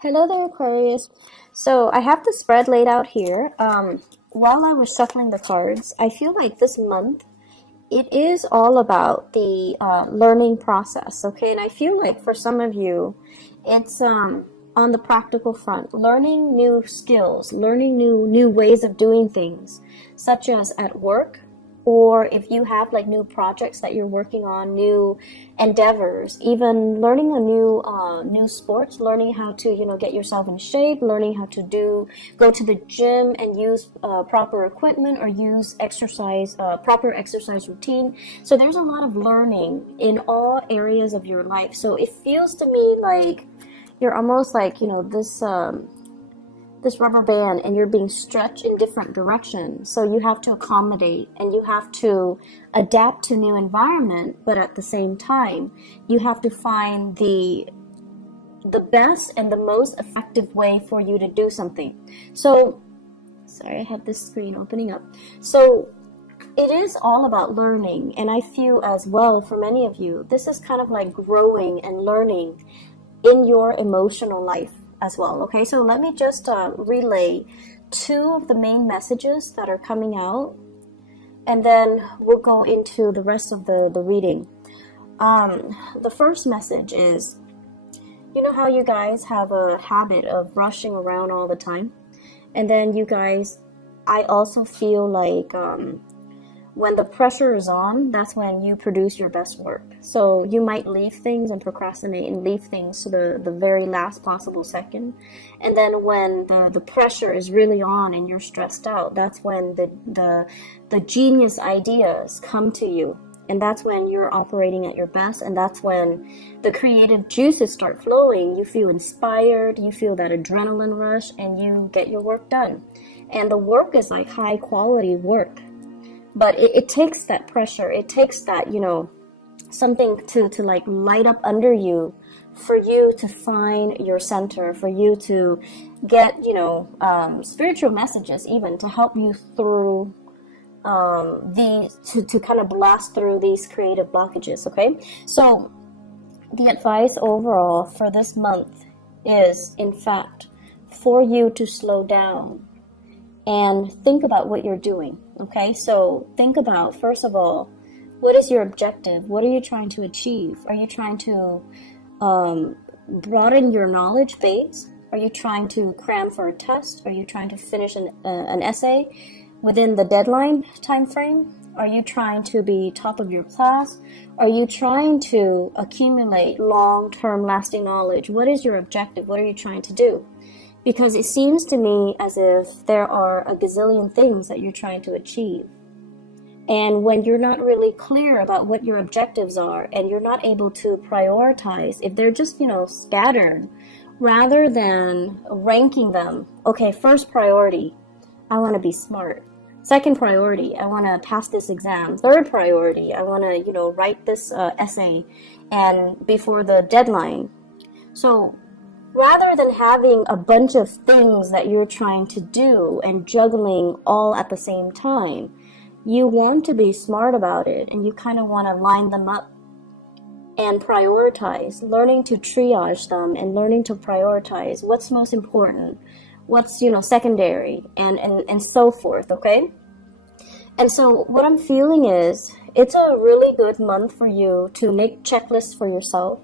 Hello there, Aquarius. So I have the spread laid out here. While I was shuffling the cards, I feel like this month it is all about the learning process, okay? And I feel like for some of you, it's on the practical front, learning new skills, learning new ways of doing things, such as at work, or if you have like new projects that you're working on, new endeavors, even learning a new sport, learning how to get yourself in shape, learning how to go to the gym and use proper equipment or use proper exercise routine. So there's a lot of learning in all areas of your life. So it feels to me like you're almost like this rubber band, and you're being stretched in different directions. So you have to accommodate and you have to adapt to new environment, but at the same time you have to find the best and the most effective way for you to do something. So sorry, I had this screen opening up. So it is all about learning, and I feel as well for many of you this is kind of like growing and learning in your emotional life as well. Okay, so let me just relay two of the main messages that are coming out, and then we'll go into the rest of the reading. The first message is, you know how you guys have a habit of rushing around all the time, and then you guys, I also feel like when the pressure is on, that's when you produce your best work. So you might leave things and procrastinate and leave things to the very last possible second. And then when the pressure is really on and you're stressed out, that's when the genius ideas come to you. And that's when you're operating at your best. And that's when the creative juices start flowing. You feel inspired, you feel that adrenaline rush, and you get your work done. And the work is like high quality work. But it takes that pressure, it takes that, something to like light up under you for you to find your center, for you to get, spiritual messages even to help you through to kind of blast through these creative blockages, okay? So the advice overall for this month is, in fact, for you to slow down and think about what you're doing, okay? So think about, first of all, what is your objective? What are you trying to achieve? Are you trying to broaden your knowledge base? Are you trying to cram for a test? Are you trying to finish an essay within the deadline time frame? Are you trying to be top of your class? Are you trying to accumulate long-term lasting knowledge? What is your objective? What are you trying to do? Because it seems to me as if there are a gazillion things that you're trying to achieve. And when you're not really clear about what your objectives are and you're not able to prioritize, if they're just, scattered, rather than ranking them, okay, first priority, I want to be smart. Second priority, I want to pass this exam. Third priority, I want to, write this essay and before the deadline. So rather than having a bunch of things that you're trying to do and juggling all at the same time, you want to be smart about it, and you kind of want to line them up and prioritize, learning to triage them and learning to prioritize what's most important, what's, secondary, and so forth, okay? And so what I'm feeling is it's a really good month for you to make checklists for yourself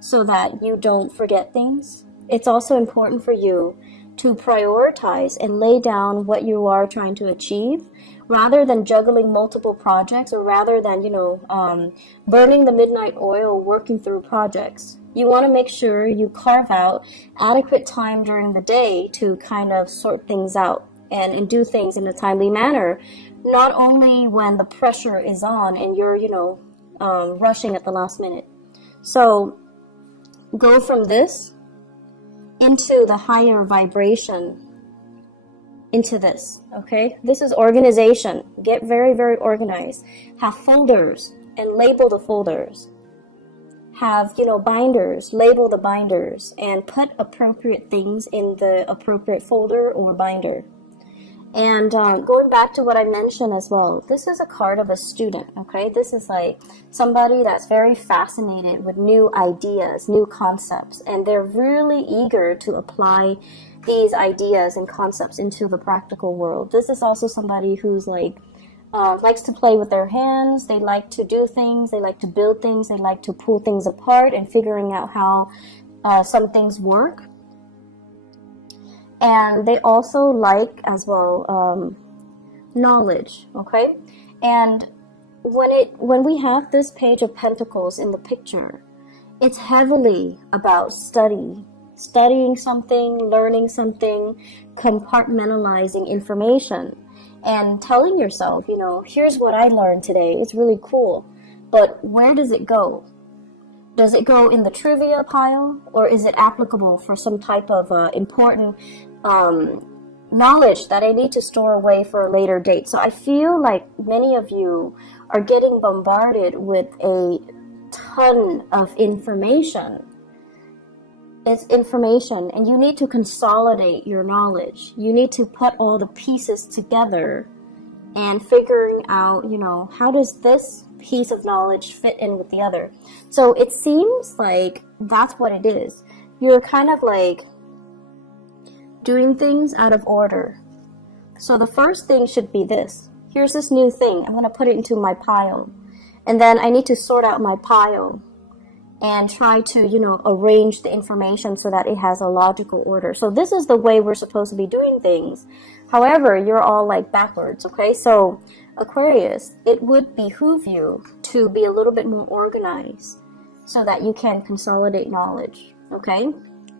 so that you don't forget things. It's also important for you to prioritize and lay down what you are trying to achieve rather than juggling multiple projects, or rather than, burning the midnight oil working through projects. You want to make sure you carve out adequate time during the day to kind of sort things out and do things in a timely manner, not only when the pressure is on and you're, rushing at the last minute. So go from this into the higher vibration, into this, okay? This is organization. Get very, very organized. Have folders and label the folders. Have, binders, label the binders, and put appropriate things in the appropriate folder or binder. And going back to what I mentioned as well, this is a card of a student, okay? This is like somebody that's very fascinated with new ideas, new concepts, and they're really eager to apply these ideas and concepts into the practical world. This is also somebody who's like, likes to play with their hands, they like to do things, they like to build things, they like to pull things apart and figuring out how some things work. And they also like as well knowledge, okay? And when we have this page of pentacles in the picture, it's heavily about studying something, learning something, compartmentalizing information, and telling yourself, you know, here's what I learned today. It's really cool. But where does it go? Does it go in the trivia pile, or is it applicable for some type of important knowledge that I need to store away for a later date? So I feel like many of you are getting bombarded with a ton of information. It's information, and you need to consolidate your knowledge. You need to put all the pieces together and figuring out, you know, how does this piece of knowledge fit in with the other? So it seems like that's what it is. You're kind of like doing things out of order. So the first thing should be this. Here's this new thing. I'm going to put it into my pile. And then I need to sort out my pile and try to, you know, arrange the information so that it has a logical order. So this is the way we're supposed to be doing things. However, you're all like backwards, okay? So Aquarius, it would behoove you to be a little bit more organized so that you can consolidate knowledge, okay?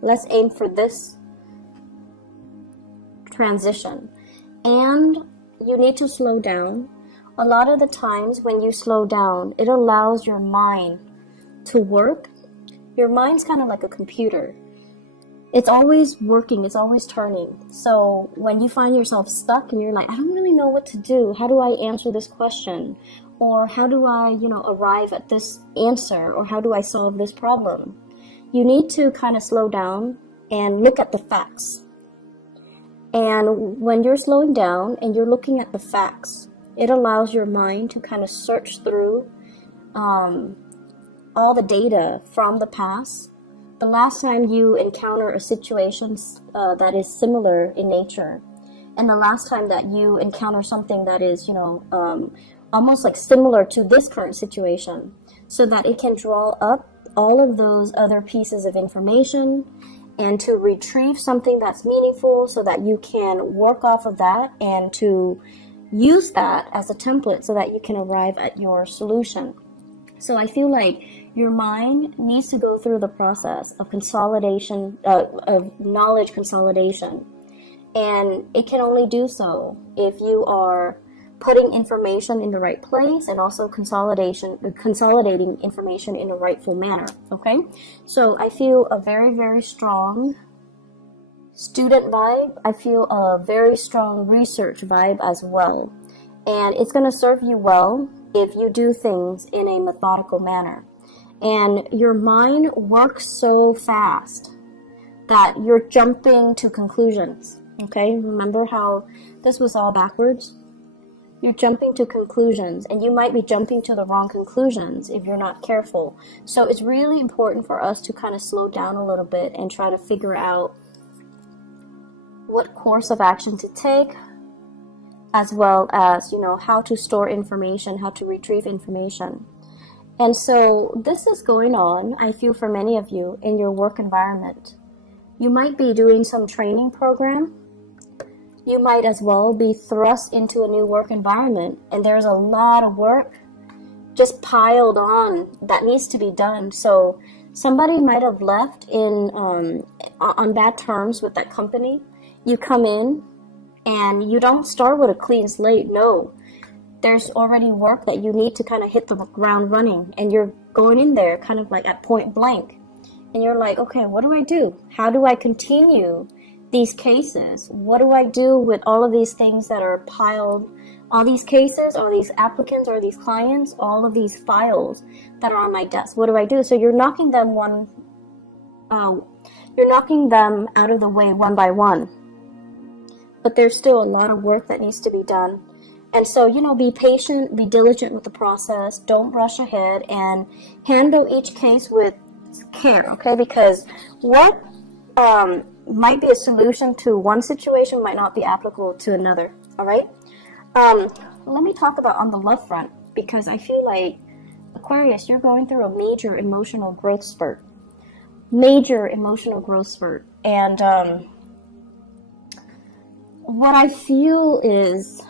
Let's aim for this transition. And you need to slow down. A lot of the times when you slow down, it allows your mind to work. Your mind's kind of like a computer. It's always working, it's always turning. So when you find yourself stuck and you're like, I don't really know what to do, how do I answer this question? Or how do I, you know, arrive at this answer? Or how do I solve this problem? You need to kind of slow down and look at the facts. And when you're slowing down and you're looking at the facts, it allows your mind to kind of search through all the data from the past. The last time you encounter a situation that is similar in nature, and the last time that you encounter something that is, you know, almost like similar to this current situation, so that it can draw up all of those other pieces of information and to retrieve something that's meaningful so that you can work off of that and to use that as a template so that you can arrive at your solution. So I feel like your mind needs to go through the process of consolidation, of knowledge consolidation. And it can only do so if you are putting information in the right place and also consolidating information in a rightful manner, okay? So I feel a very, very strong student vibe. I feel a very strong research vibe as well. And it's going to serve you well if you do things in a methodical manner. And your mind works so fast that you're jumping to conclusions, okay? Remember how this was all backwards? You're jumping to conclusions, and you might be jumping to the wrong conclusions if you're not careful. So it's really important for us to kind of slow down a little bit and try to figure out what course of action to take, as well as, you know, how to store information, how to retrieve information. And so this is going on, I feel, for many of you in your work environment. You might be doing some training program. You might as well be thrust into a new work environment, and there's a lot of work just piled on that needs to be done. So somebody might have left in on bad terms with that company. You come in and you don't start with a clean slate. No, there's already work that you need to kind of hit the ground running, and you're going in there kind of like at point blank, and you're like, okay, what do I do? How do I continue these cases? What do I do with all of these things that are piled, all these cases, all these applicants, or these clients, all of these files that are on my desk? What do I do? So you're knocking them out of the way one by one. but there's still a lot of work that needs to be done. And so, you know, be patient, be diligent with the process, don't rush ahead, and handle each case with care, okay? Because what might be a solution to one situation might not be applicable to another, all right? Let me talk about on the love front, because I feel like, Aquarius, you're going through a major emotional growth spurt. Major emotional growth spurt. And what I feel is,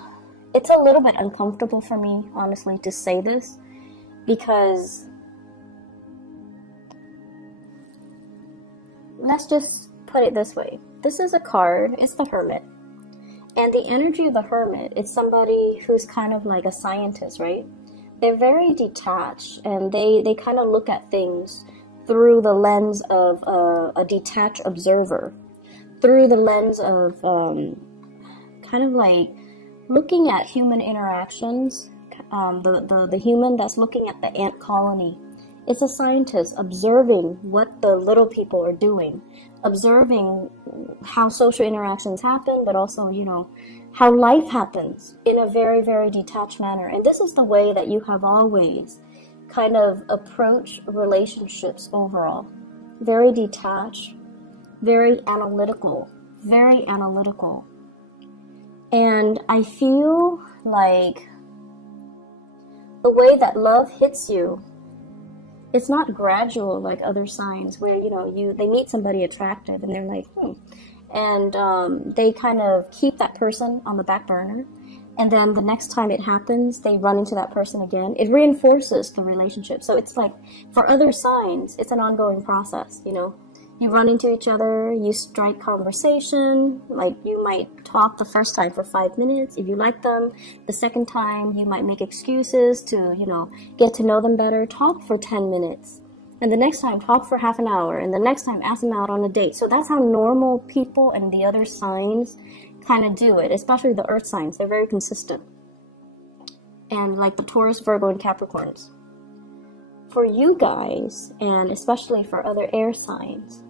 it's a little bit uncomfortable for me, honestly, to say this, because let's just put it this way. This is a card, it's the Hermit. And the energy of the Hermit is somebody who's kind of like a scientist, right? They're very detached, and they kind of look at things through the lens of a detached observer, through the lens of kind of like looking at human interactions, the human that's looking at the ant colony. It's a scientist observing what the little people are doing, observing how social interactions happen, but also, you know, how life happens in a very, very detached manner. And this is the way that you have always kind of approached relationships overall. Very detached, very analytical, very analytical. And I feel like the way that love hits you, it's not gradual like other signs where, you know, they meet somebody attractive and they're like, and they kind of keep that person on the back burner, and then the next time it happens, they run into that person again. It reinforces the relationship. So it's like, for other signs, it's an ongoing process, you know. You run into each other, you strike conversation, like you might talk the first time for 5 minutes. If you like them, the second time you might make excuses to, you know, get to know them better. Talk for 10 minutes. And the next time, talk for half an hour. And the next time, ask them out on a date. So that's how normal people and the other signs kind of do it, especially the earth signs. They're very consistent. And like the Taurus, Virgo, and Capricorns. For you guys, and especially for other air signs,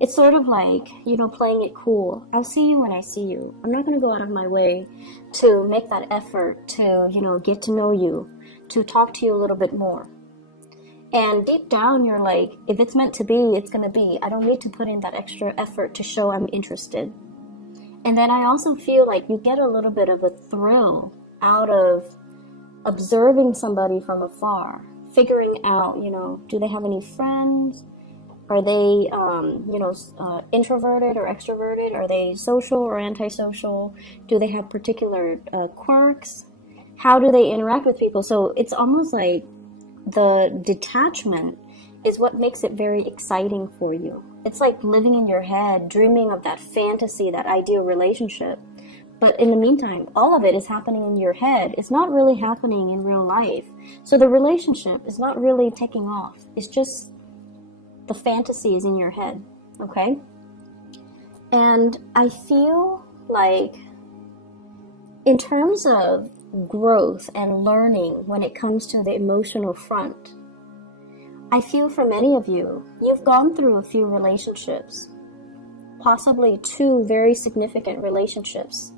it's sort of like, you know, playing it cool. I'll see you when I see you. I'm not going to go out of my way to make that effort to, you know, get to know you, to talk to you a little bit more. And deep down, you're like, if it's meant to be, it's going to be. I don't need to put in that extra effort to show I'm interested. And then I also feel like you get a little bit of a thrill out of observing somebody from afar, figuring out, you know, do they have any friends? Are they, you know, introverted or extroverted? Are they social or antisocial? Do they have particular quirks? How do they interact with people? So it's almost like the detachment is what makes it very exciting for you. It's like living in your head, dreaming of that fantasy, that ideal relationship. But in the meantime, all of it is happening in your head. It's not really happening in real life. So the relationship is not really taking off. It's just the fantasy is in your head, okay? And I feel like in terms of growth and learning when it comes to the emotional front, I feel for many of you, you've gone through a few relationships, possibly 2 very significant relationships,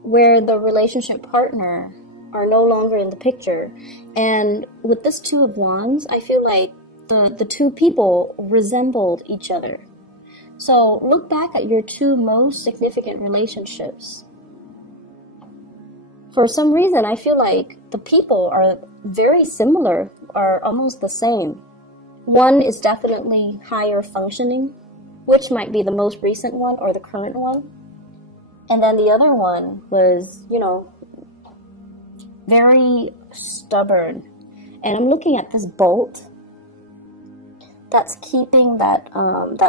where the relationship partner are no longer in the picture. And with this 2 of Wands, I feel like the 2 people resembled each other. So look back at your 2 most significant relationships. For some reason, I feel like the people are very similar, are almost the same. One is definitely higher functioning, which might be the most recent one or the current one. And then the other one was, you know, very stubborn. And I'm looking at this bolt that's keeping that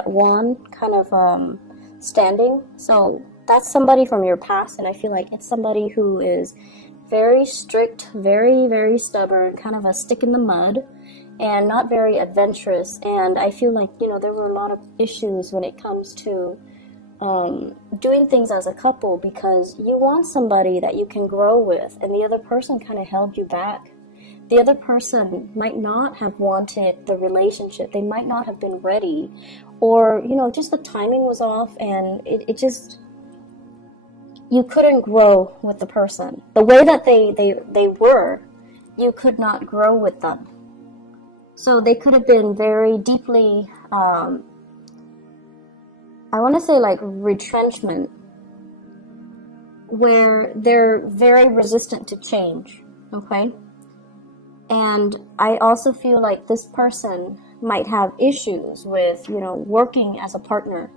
wand kind of standing. So that's somebody from your past, and I feel like it's somebody who is very strict, very, very stubborn, kind of a stick in the mud, and not very adventurous. And I feel like, you know, there were a lot of issues when it comes to doing things as a couple, because you want somebody that you can grow with, and the other person kind of held you back. The other person might not have wanted the relationship. They might not have been ready, or, you know, just the timing was off, and it just, you couldn't grow with the person. The way that they were, you could not grow with them. So they could have been very deeply, I want to say like retrenchment, where they're very resistant to change, okay? And I also feel like this person might have issues with, you know, working as a partner,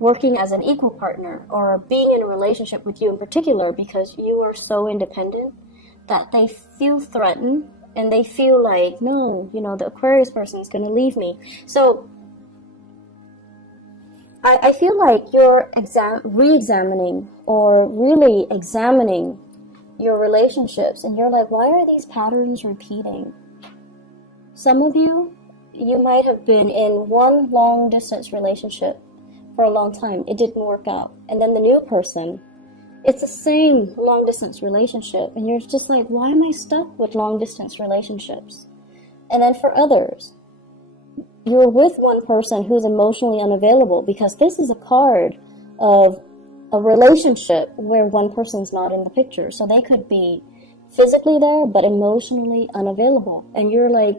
working as an equal partner, or being in a relationship with you in particular, because you are so independent that they feel threatened and they feel like, no, you know, the Aquarius person is going to leave me. So I feel like you're re-examining or really examining your relationships, and you're like, why are these patterns repeating? Some of you might have been in one long distance relationship for a long time. It didn't work out. And then the new person, it's the same long distance relationship. And you're just like, why am I stuck with long distance relationships? And then for others, you're with one person who's emotionally unavailable, because this is a card of a relationship where one person's not in the picture. So they could be physically there, but emotionally unavailable. And you're like,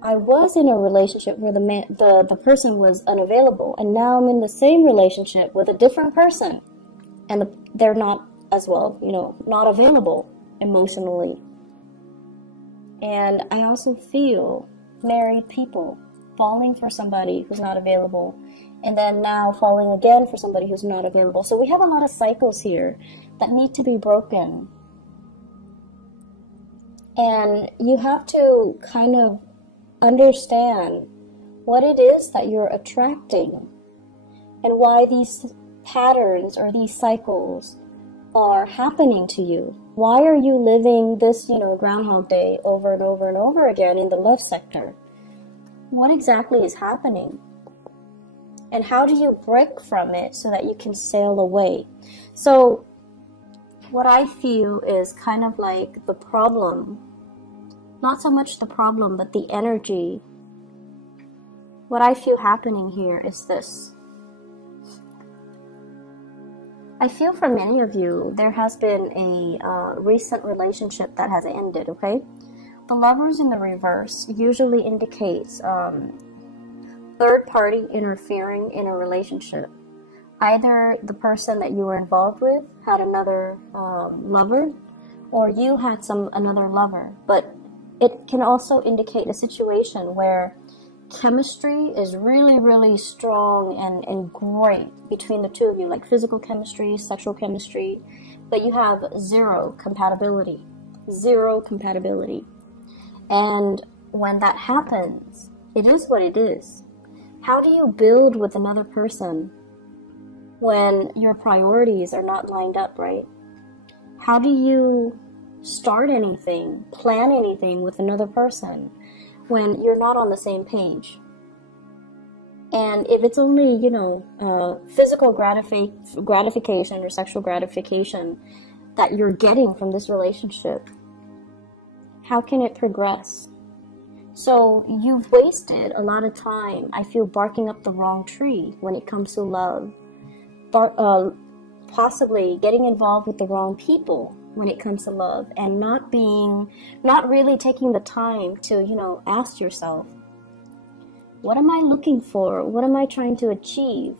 I was in a relationship where the person was unavailable, and now I'm in the same relationship with a different person, and they're not as well, you know, not available emotionally. And I also feel married people falling for somebody who's not available, and then now falling again for somebody who's not available. So we have a lot of cycles here that need to be broken. And you have to kind of understand what it is that you're attracting and why these patterns or these cycles are happening to you. Why are you living this, you know, Groundhog Day over and over and over again in the love sector? What exactly is happening? And how do you break from it so that you can sail away? So what I feel is kind of like the problem, not so much the problem, but the energy. What I feel happening here is this. I feel for many of you, there has been a recent relationship that has ended, okay? The Lovers in the reverse usually indicates third party interfering in a relationship. Either the person that you were involved with had another lover, or you had another lover. But it can also indicate a situation where chemistry is really, really strong and great between the two of you, like physical chemistry, sexual chemistry, but you have zero compatibility. And when that happens, it is what it is. How do you build with another person when your priorities are not lined up, right? How do you start anything, plan anything with another person when you're not on the same page? And if it's only, you know, physical gratification or sexual gratification that you're getting from this relationship, how can it progress? So you've wasted a lot of time, I feel, barking up the wrong tree when it comes to love. Possibly getting involved with the wrong people when it comes to love, and not really taking the time to, you know, ask yourself, what am I looking for? What am I trying to achieve?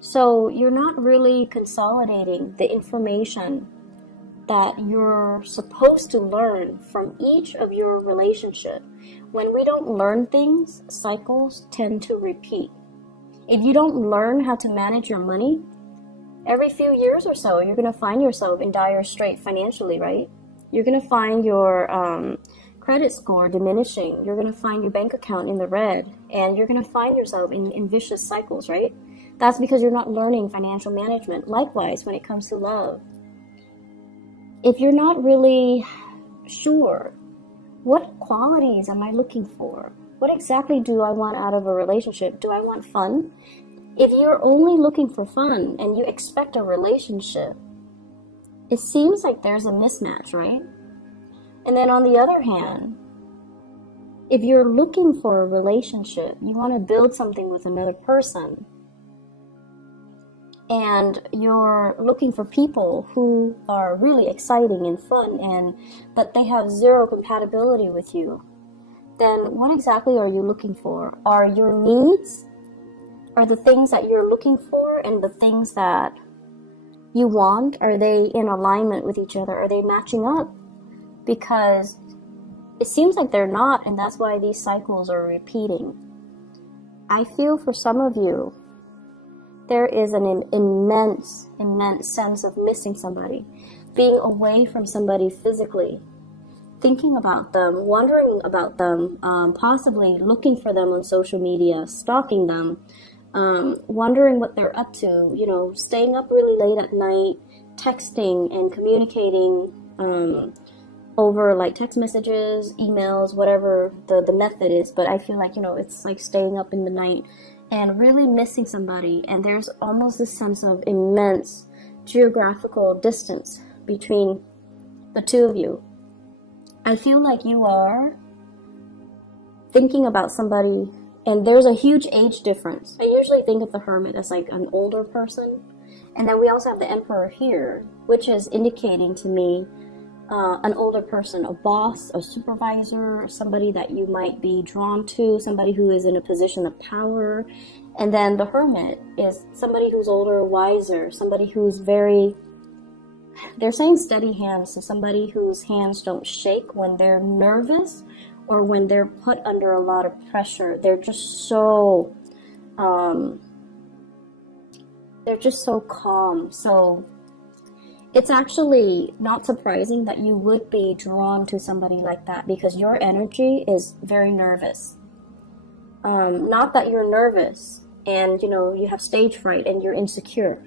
So you're not really consolidating the information that you're supposed to learn from each of your relationship. When we don't learn things, cycles tend to repeat. If you don't learn how to manage your money, every few years or so, you're going to find yourself in dire strait financially, right? You're going to find your credit score diminishing. You're going to find your bank account in the red, and you're going to find yourself in vicious cycles, right? That's because you're not learning financial management. Likewise, when it comes to love, if you're not really sure, what qualities am I looking for? What exactly do I want out of a relationship? Do I want fun? If you're only looking for fun and you expect a relationship, it seems like there's a mismatch, right? And then on the other hand, if you're looking for a relationship, you want to build something with another person, and you're looking for people who are really exciting and fun, but they have zero compatibility with you, then what exactly are you looking for? Are your needs, are the things that you're looking for and the things that you want, are they in alignment with each other? Are they matching up? Because it seems like they're not, and that's why these cycles are repeating. I feel for some of you, there is an immense sense of missing somebody, being away from somebody physically, thinking about them, wondering about them, possibly looking for them on social media, stalking them, wondering what they're up to, you know, staying up really late at night, texting and communicating over like text messages, emails, whatever the method is. But I feel like, you know, it's like staying up in the night and really missing somebody. And there's almost this sense of immense geographical distance between the two of you. I feel like you are thinking about somebody, and there's a huge age difference. I usually think of the Hermit as like an older person. And then we also have the Emperor here, which is indicating to me an older person, a boss, a supervisor, somebody that you might be drawn to, somebody who is in a position of power. And then the Hermit is somebody who's older, wiser, somebody who's very, they're saying steady hands, so somebody whose hands don't shake when they're nervous or when they're put under a lot of pressure. They're just so calm. So it's actually not surprising that you would be drawn to somebody like that, because your energy is very nervous. Not that you're nervous and, you know, you have stage fright and you're insecure,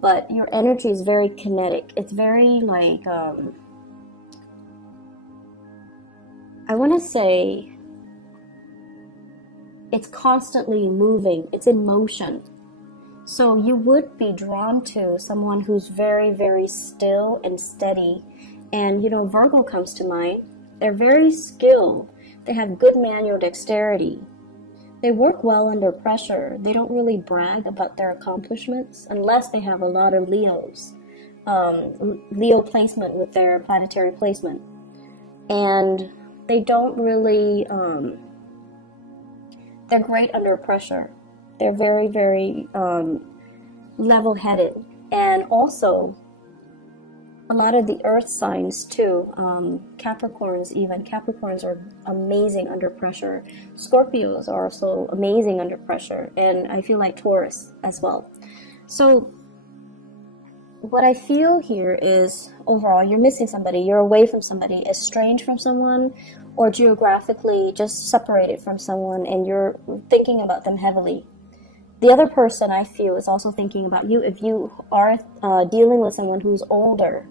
but your energy is very kinetic. It's very like, I want to say it's constantly moving. It's in motion. So you would be drawn to someone who's very, very still and steady. And, you know, Virgo comes to mind. They're very skilled. They have good manual dexterity. They work well under pressure. They don't really brag about their accomplishments unless they have a lot of Leos. Leo placement with their planetary placement. And they don't really, they're great under pressure. They're very, very level-headed. And also, a lot of the earth signs too, Capricorns even. Capricorns are amazing under pressure. Scorpios are also amazing under pressure. And I feel like Taurus as well. So what I feel here is, overall, you're missing somebody. You're away from somebody, estranged from someone, or geographically just separated from someone, and you're thinking about them heavily. The other person, I feel, is also thinking about you. If you are dealing with someone who's older,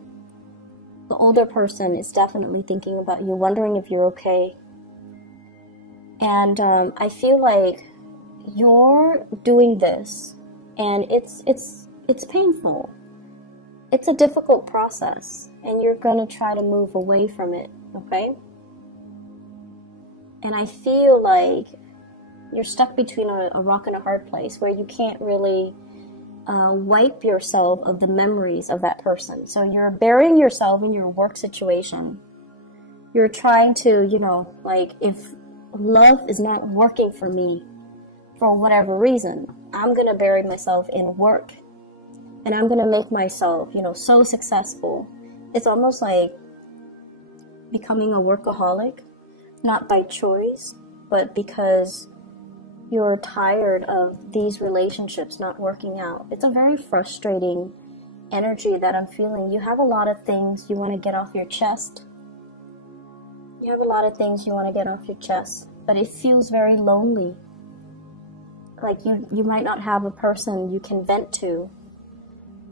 the older person is definitely thinking about you, wondering if you're okay. And I feel like you're doing this, and it's painful. It's a difficult process, and you're going to try to move away from it, okay? And I feel like you're stuck between a rock and a hard place where you can't really wipe yourself of the memories of that person. So you're burying yourself in your work situation. You're trying to, you know, like, if love is not working for me for whatever reason, I'm going to bury myself in work. And I'm going to make myself, you know, so successful. It's almost like becoming a workaholic, not by choice, but because you're tired of these relationships not working out. It's a very frustrating energy that I'm feeling. You have a lot of things you want to get off your chest. You have a lot of things you want to get off your chest, but it feels very lonely. Like you might not have a person you can vent to.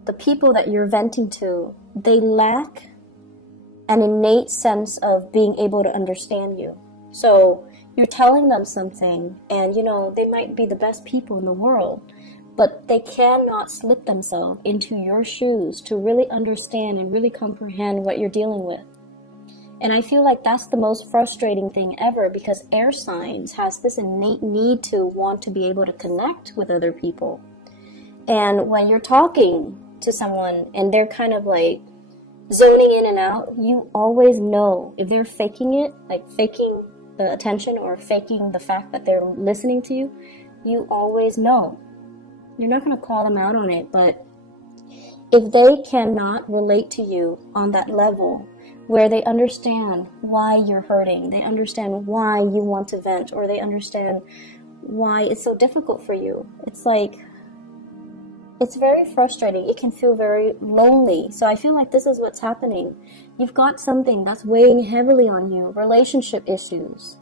The people that you're venting to, they lack an innate sense of being able to understand you. So you're telling them something, and, you know, they might be the best people in the world, but they cannot slip themselves into your shoes to really understand and really comprehend what you're dealing with. And I feel like that's the most frustrating thing ever, because air signs has this innate need to want to be able to connect with other people. And when you're talking to someone and they're kind of like zoning in and out, you always know if they're faking it, like faking the attention or faking the fact that they're listening to you. You always know. You're not going to call them out on it, but if they cannot relate to you on that level where they understand why you're hurting, they understand why you want to vent, or they understand why it's so difficult for you, it's like, it's very frustrating. It can feel very lonely. So I feel like this is what's happening. You've got something that's weighing heavily on you, relationship issues.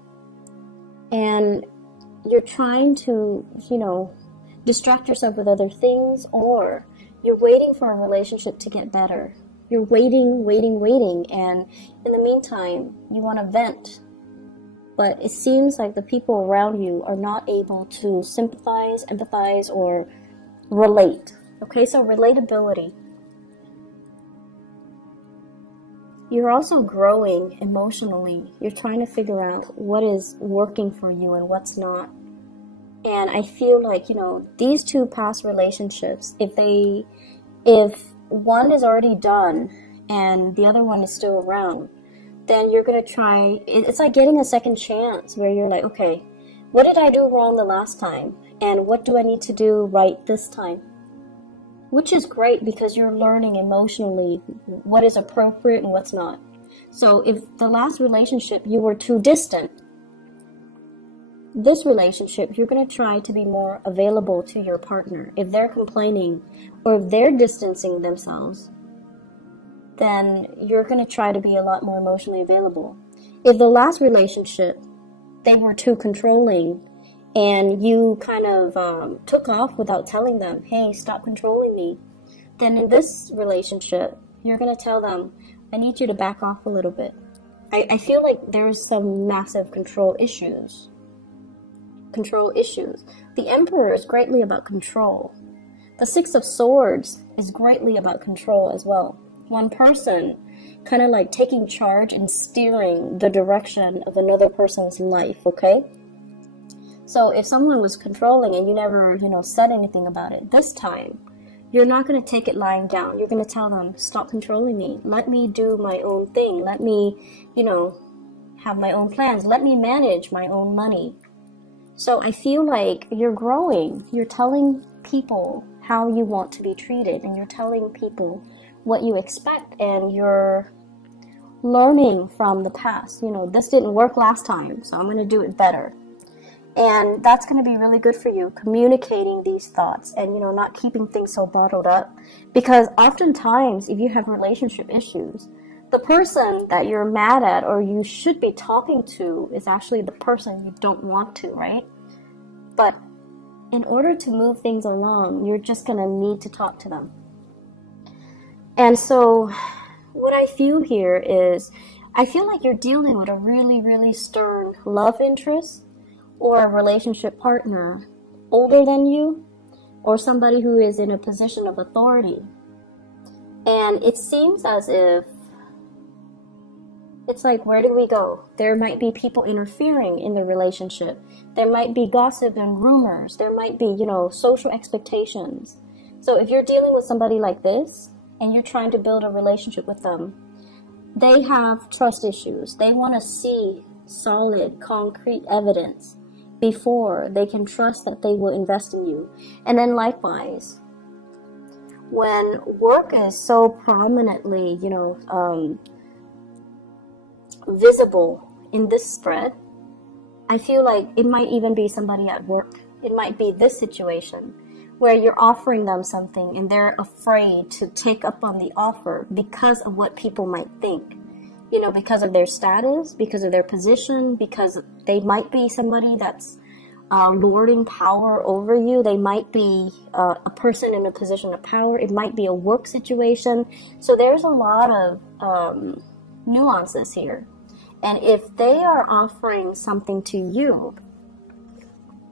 And you're trying to, distract yourself with other things, or you're waiting for a relationship to get better. You're waiting, and in the meantime, you want to vent. But it seems like the people around you are not able to sympathize, empathize, or relate. Okay, so relatability. You're also growing emotionally. You're trying to figure out what is working for you and what's not. And I feel like, these two past relationships, if one is already done and the other one is still around, then you're going to try, it's like getting a second chance where you're like, okay, what did I do wrong the last time? And what do I need to do right this time? Which is great because you're learning emotionally what is appropriate and what's not. So if the last relationship you were too distant, this relationship, you're going to try to be more available to your partner. If they're complaining or if they're distancing themselves, then you're going to try to be a lot more emotionally available. If the last relationship, they were too controlling and you kind of took off without telling them, hey, stop controlling me, then in this relationship, you're going to tell them, I need you to back off a little bit. I feel like there's some massive control issues. The Emperor is greatly about control. The Six of Swords is greatly about control as well. One person kind of like taking charge and steering the direction of another person's life, okay? So if someone was controlling and you never, said anything about it, this time, you're not going to take it lying down. You're going to tell them, stop controlling me. Let me do my own thing. Let me, have my own plans. Let me manage my own money. So I feel like you're growing. You're telling people how you want to be treated, and you're telling people what you expect, and you're learning from the past. This didn't work last time, so I'm going to do it better. And that's going to be really good for you, communicating these thoughts and, not keeping things so bottled up. Because oftentimes, if you have relationship issues, the person that you're mad at or you should be talking to is actually the person you don't want to, right? But in order to move things along, you're just going to need to talk to them. And so what I feel here is, I feel like you're dealing with a really, really stern love interest or a relationship partner older than you, or somebody who is in a position of authority. And it seems as if it's like, where do we go? There might be people interfering in the relationship. There might be gossip and rumors. There might be, social expectations. So if you're dealing with somebody like this and you're trying to build a relationship with them, they have trust issues. They want to see solid, concrete evidence before they can trust that they will invest in you. And then likewise, when work is so prominently, visible in this spread, I feel like it might even be somebody at work. It might be this situation where you're offering them something and they're afraid to take up on the offer because of what people might think. Because of their status, because of their position, because they might be somebody that's lording power over you. They might be a person in a position of power. It might be a work situation. So there's a lot of nuances here. And if they are offering something to you,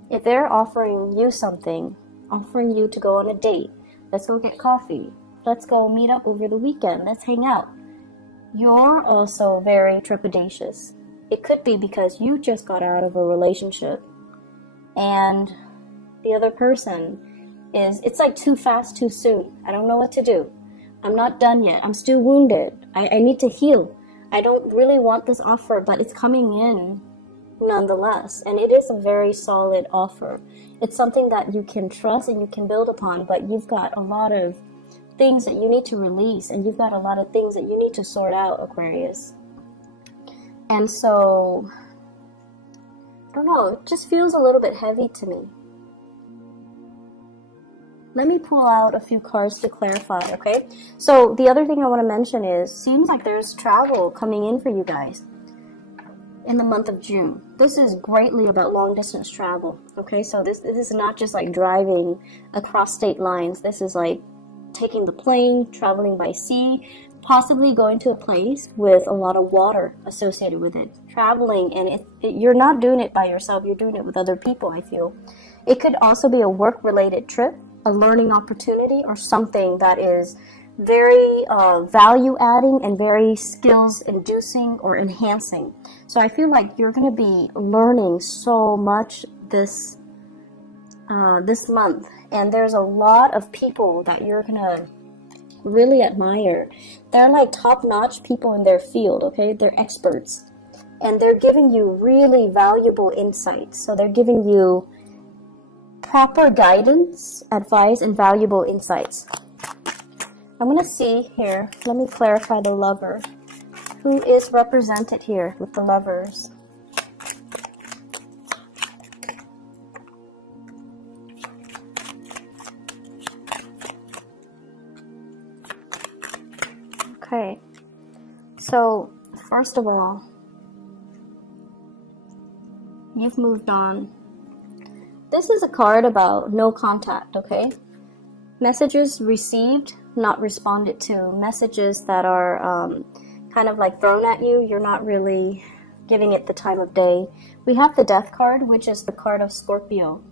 if they're offering you something, offering you to go on a date, let's go get coffee, let's go meet up over the weekend, let's hang out, you're also very trepidatious. It could be because you just got out of a relationship and the other person is it's like too fast, too soon. I don't know what to do. I'm not done yet. I'm still wounded. I need to heal. I don't really want this offer, but it's coming in nonetheless. And it is a very solid offer. It's something that you can trust and you can build upon, but you've got a lot of things that you need to release, and you've got a lot of things that you need to sort out, Aquarius. And so, I don't know, it just feels a little bit heavy to me. Let me pull out a few cards to clarify, okay? So the other thing I want to mention is, seems like there's travel coming in for you guys in the month of June. This is greatly about long distance travel, okay? So this is not just like driving across state lines. This is like taking the plane, traveling by sea, possibly going to a place with a lot of water associated with it. Traveling, and you're not doing it by yourself, you're doing it with other people, I feel. It could also be a work-related trip, a learning opportunity, or something that is very value-adding and very skills-inducing or enhancing. So I feel like you're going to be learning so much this month, and there's a lot of people that you're going to really admire. They're like top-notch people in their field, okay? They're experts, and they're giving you really valuable insights. So they're giving you proper guidance, advice, and valuable insights. I'm going to see here, let me clarify the Lover. Who is represented here with the Lovers? Okay, so first of all, you've moved on. This is a card about no contact, okay? Messages received, not responded to. Messages that are kind of like thrown at you. You're not really giving it the time of day. We have the Death card, which is the card of Scorpio.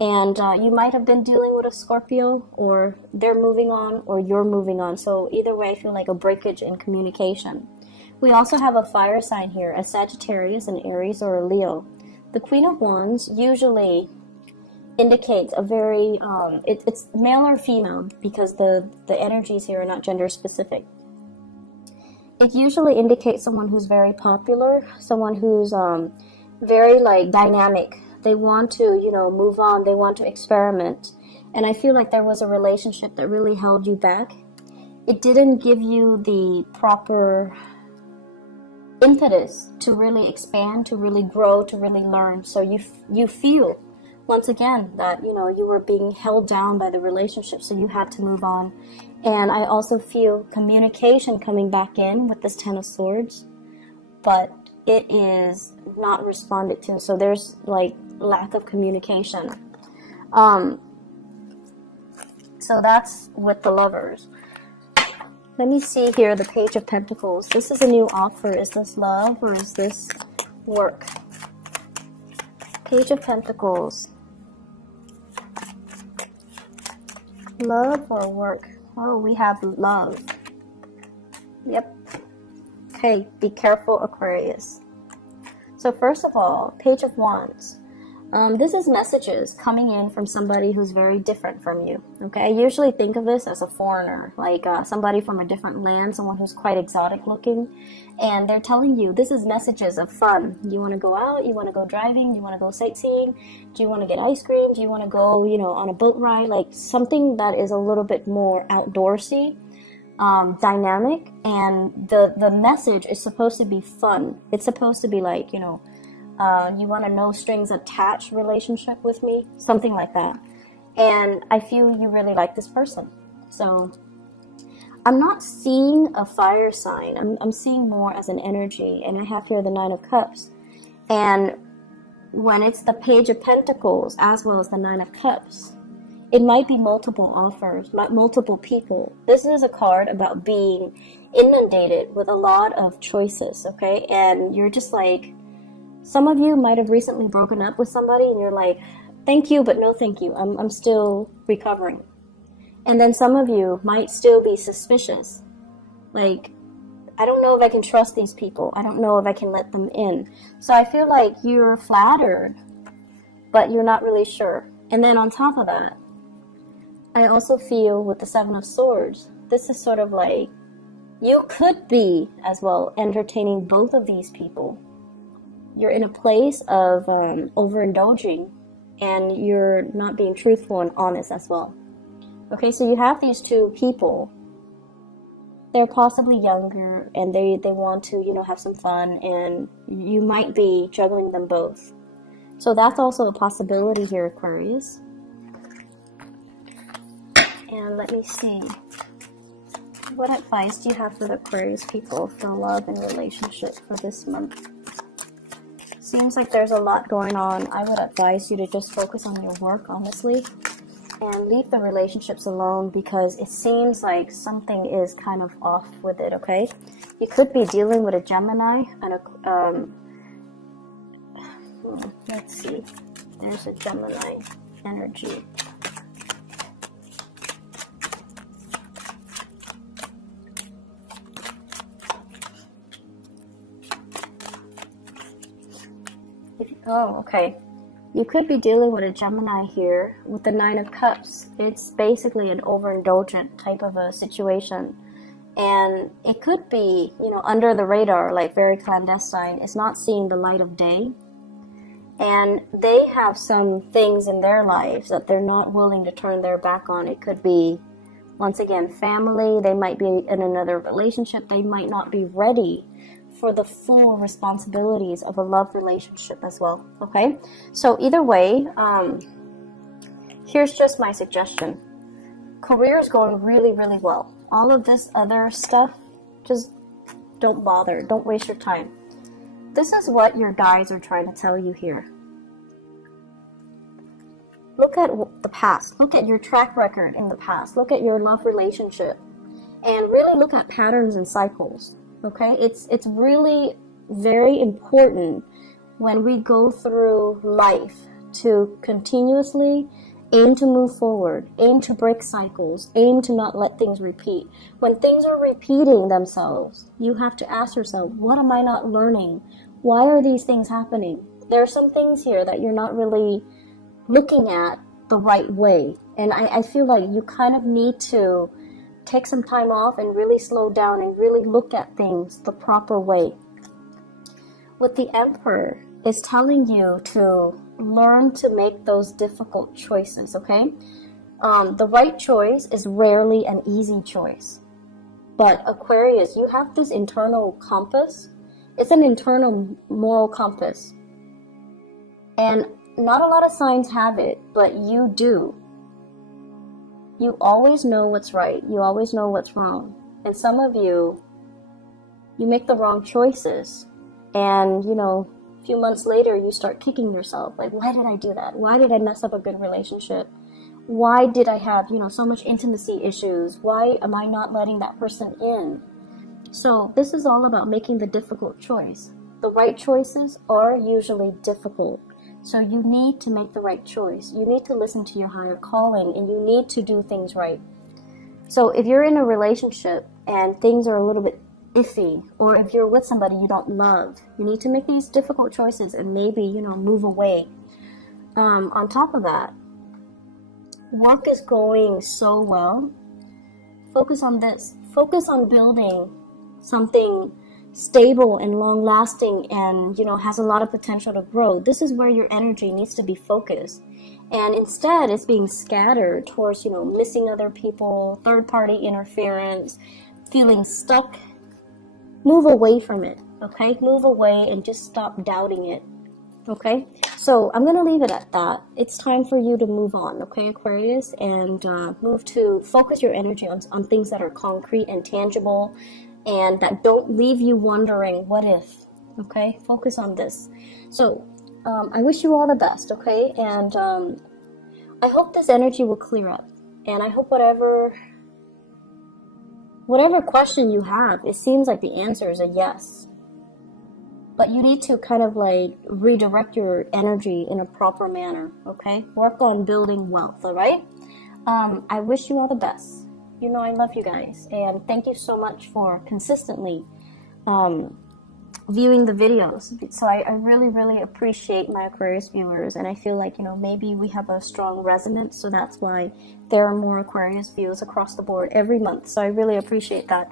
And you might have been dealing with a Scorpio, or they're moving on, or you're moving on. So either way, I feel like a breakage in communication. We also have a fire sign here, a Sagittarius, an Aries, or a Leo. The Queen of Wands usually indicates a very, it's male or female, because the energies here are not gender specific. It usually indicates someone who's very popular, someone who's very like dynamic. They want to, you know, move on. They want to experiment. And I feel like there was a relationship that really held you back. It didn't give you the proper impetus to really expand, to really grow, to really learn. So you feel, once again, that, you know, you were being held down by the relationship, so you had to move on. And I also feel communication coming back in with this Ten of Swords, but it is not responded to. So there's like lack of communication. So that's with the Lovers. Let me see here, the Page of Pentacles. This is a new offer. Is this love or is this work? Page of Pentacles. Love or work? Oh, we have love. Yep. Okay, be careful, Aquarius. So first of all, Page of Wands. This is messages coming in from somebody who's very different from you. Okay, I usually think of this as a foreigner, like somebody from a different land, someone who's quite exotic looking, and they're telling you this is messages of fun. You want to go out, you want to go driving, you want to go sightseeing, do you want to get ice cream, do you want to go, you know, on a boat ride, like something that is a little bit more outdoorsy, dynamic, and the message is supposed to be fun. It's supposed to be like, you know, you want a no strings attached relationship with me, something like that. And I feel you really like this person. So I'm not seeing a fire sign. I'm seeing more as an energy. And I have here the Nine of Cups. And when it's the Page of Pentacles as well as the Nine of Cups, it might be multiple offers, multiple people. This is a card about being inundated with a lot of choices, okay? And you're just like, some of you might have recently broken up with somebody and you're like, thank you, but no thank you. I'm still recovering. And then some of you might still be suspicious. Like, I don't know if I can trust these people. I don't know if I can let them in. So I feel like you're flattered, but you're not really sure. And then on top of that, I also feel with the Seven of Swords, this is sort of like, you could be as well entertaining both of these people. You're in a place of overindulging, and you're not being truthful and honest as well. Okay, so you have these two people. They're possibly younger, and they want to, you know, have some fun, and you might be juggling them both. So that's also a possibility here, Aquarius. And let me see. What advice do you have for the Aquarius people for love and relationship for this month? Seems like there's a lot going on. I would advise you to just focus on your work, honestly, and leave the relationships alone, because it seems like something is kind of off with it, okay? You could be dealing with a Gemini and a, let's see. There's a Gemini energy. Oh, okay. You could be dealing with a Gemini here with the Nine of Cups. It's basically an overindulgent type of a situation. And it could be, you know, under the radar, like very clandestine. It's not seeing the light of day. And they have some things in their lives that they're not willing to turn their back on. It could be, once again, family. They might be in another relationship. They might not be ready for the full responsibilities of a love relationship as well, okay? So either way, here's just my suggestion. Career is going really, really well. All of this other stuff, just don't bother. Don't waste your time. This is what your guides are trying to tell you here. Look at the past. Look at your track record in the past. Look at your love relationship. And really look at patterns and cycles. Okay, it's really very important when we go through life to continuously aim to move forward, aim to break cycles, aim to not let things repeat. When things are repeating themselves, you have to ask yourself, what am I not learning? Why are these things happening? There are some things here that you're not really looking at the right way. And I feel like you kind of need to take some time off and really slow down and really look at things the proper way. With the Emperor, it's telling you to learn to make those difficult choices, okay? The right choice is rarely an easy choice. But Aquarius, you have this internal compass. It's an internal moral compass. And not a lot of signs have it, but you do. You always know what's right. You always know what's wrong. And some of you, you make the wrong choices. And, you know, a few months later, you start kicking yourself. Like, why did I do that? Why did I mess up a good relationship? Why did I have, you know, so much intimacy issues? Why am I not letting that person in? So this is all about making the difficult choice. The right choices are usually difficult. So you need to make the right choice. You need to listen to your higher calling, and you need to do things right. So if you're in a relationship and things are a little bit iffy, or if you're with somebody you don't love, you need to make these difficult choices and maybe, you know, move away. On top of that, work is going so well. Focus on this. Focus on building something stable and long-lasting and, you know, has a lot of potential to grow. This is where your energy needs to be focused. And instead, it's being scattered towards, you know, missing other people, third-party interference, feeling stuck. Move away from it, okay? Move away and just stop doubting it, okay? So I'm going to leave it at that. It's time for you to move on, okay, Aquarius? And move to focus your energy on things that are concrete and tangible, and that don't leave you wondering, what if, okay? Focus on this. So, I wish you all the best, okay? And I hope this energy will clear up. And I hope whatever question you have, it seems like the answer is a yes. But you need to kind of like redirect your energy in a proper manner, okay? Work on building wealth, all right? I wish you all the best. You know I love you guys, and thank you so much for consistently viewing the videos. So I really, really appreciate my Aquarius viewers, and I feel like, you know, maybe we have a strong resonance, so that's why there are more Aquarius views across the board every month. So I really appreciate that.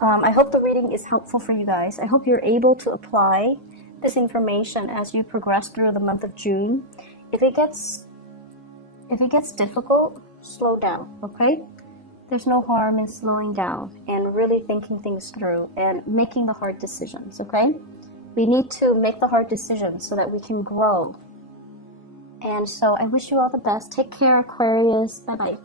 I hope the reading is helpful for you guys. I hope you're able to apply this information as you progress through the month of June. If it gets difficult, slow down, okay? There's no harm in slowing down and really thinking things through and making the hard decisions, okay? We need to make the hard decisions so that we can grow. And so I wish you all the best. Take care, Aquarius. Bye-bye.